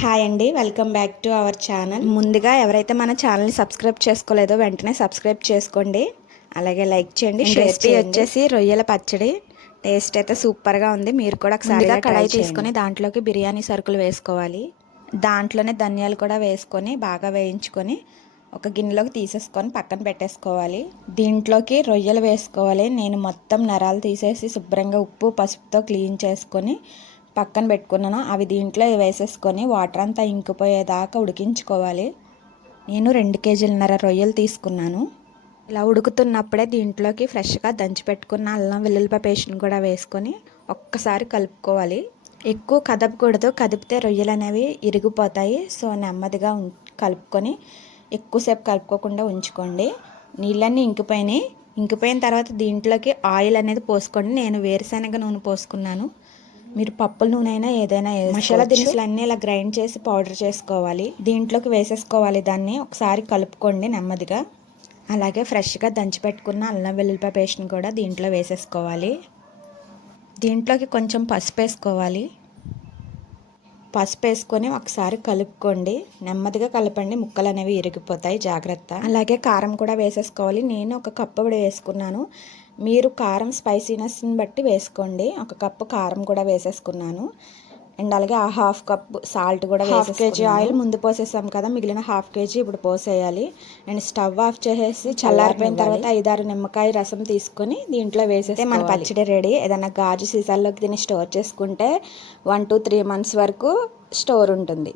Hi అండి welcome back to our channel. ముందుగా ఎవరైతే మన ఛానల్ని సబ్స్క్రైబ్ చేసుకోలేదో వెంటనే సబ్స్క్రైబ్ చేసుకోండి. అలాగే లైక్ చేయండి రెసిపీ వచ్చేసి రొయ్యల పచ్చడి. టేస్ట్ అయితే సూపర్గా ఉంది. మీరు కూడా ఒకసారి కడాయి తీసుకొని దాంట్లోకి బిర్యానీ సరుకులు వేసుకోవాలి. దాంట్లోనే ధనియాలు కూడా వేసుకొని బాగా వేయించుకొని ఒక గిన్నెలోకి తీసేసుకొని పక్కన పెట్టేసుకోవాలి. దీంట్లోకి రొయ్యలు వేసుకోవాలి. నేను మొత్తం నరాలు తీసేసి శుభ్రంగా ఉప్పు పసుపుతో క్లీన్ చేసుకొని పక్కన పెట్టుకున్నాను? అవి దీంట్లో వేసేసుకొని వాటర్ అంతా ఇంకిపోయేదాకా ఉడికించుకోవాలి. నేను రెండు కేజీలన్నర రొయ్యలు తీసుకున్నాను. ఇలా ఉడుకుతున్నప్పుడే దీంట్లోకి ఫ్రెష్గా దంచి పెట్టుకున్న అల్లం వెల్లుల్లిపాయ పేస్ట్ని కూడా వేసుకొని ఒక్కసారి కలుపుకోవాలి. ఎక్కువ కదపకూడదు. కదిపితే రొయ్యలు అనేవి ఇరిగిపోతాయి. సో నెమ్మదిగా ఉం- కలుపుకొని ఎక్కువసేపు కలుపుకోకుండా ఉంచుకోండి. నీళ్ళన్నీ ఇంకిపోయినాయి. ఇంకిపోయిన తర్వాత దీంట్లోకి ఆయిల్ అనేది పోసుకోండి నేను వేరుశనగ నూనె పోసుకున్నాను. మీరు పప్పుల నూనె అయినా ఏదైనా మసాలా దినుసులు అన్నీ ఇలా గ్రైండ్ చేసి పౌడర్ చేసుకోవాలి. దీంట్లోకి వేసేసుకోవాలి దాన్ని. ఒకసారి కలుపుకోండి నెమ్మదిగా. అలాగే ఫ్రెష్గా దంచి పెట్టుకున్న అల్లం వెల్లుల్లిపాయ పేస్ట్ని కూడా దీంట్లో వేసేసుకోవాలి. దీంట్లోకి కొంచెం పసుపు వేసుకోవాలి. పసుపు వేసుకొని ఒకసారి కలుపుకోండి. నెమ్మదిగా కలపండి. ముక్కలు అనేవి ఇరిగిపోతాయి. జాగ్రత్త. అలాగే కారం కూడా వేసేసుకోవాలి. నేను ఒక కప్పు కూడా వేసుకున్నాను. మీరు కారం స్పైసీనెస్ని బట్టి వేసుకోండి. ఒక కప్పు కారం కూడా వేసేసుకున్నాను. అండ్ అలాగే ఆ హాఫ్ కప్ సాల్ట్ కూడా హాఫ్ కేజీ ఆయిల్ ముందు పోసేసాం కదా మిగిలిన హాఫ్ కేజీ ఇప్పుడు పోసేయాలి. అండ్ స్టవ్ ఆఫ్ చేసేసి చల్లారిపోయిన తర్వాత ఐదారు నిమ్మకాయ రసం తీసుకొని దీంట్లో వేసేస్తే మన పచ్చడి రెడీ. ఏదైనా గాజు సీసాల్లోకి దీన్ని స్టోర్ చేసుకుంటే వన్ టు త్రీ మంత్స్ వరకు స్టోర్ ఉంటుంది.